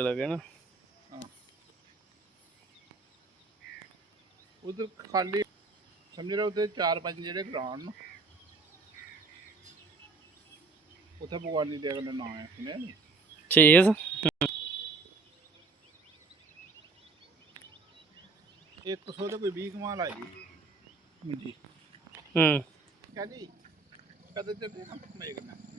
थल्ले लगे ना उधर खाली समझ रहे उधर 4-5 जेडे ग्राउंड न उथे भगवानी दे कन्नै नाम है सुने नी चीज 100 ते कोई 20 कमाल आई मुंजी हम्म कहदी कदे चलदे ना मजे कन्नै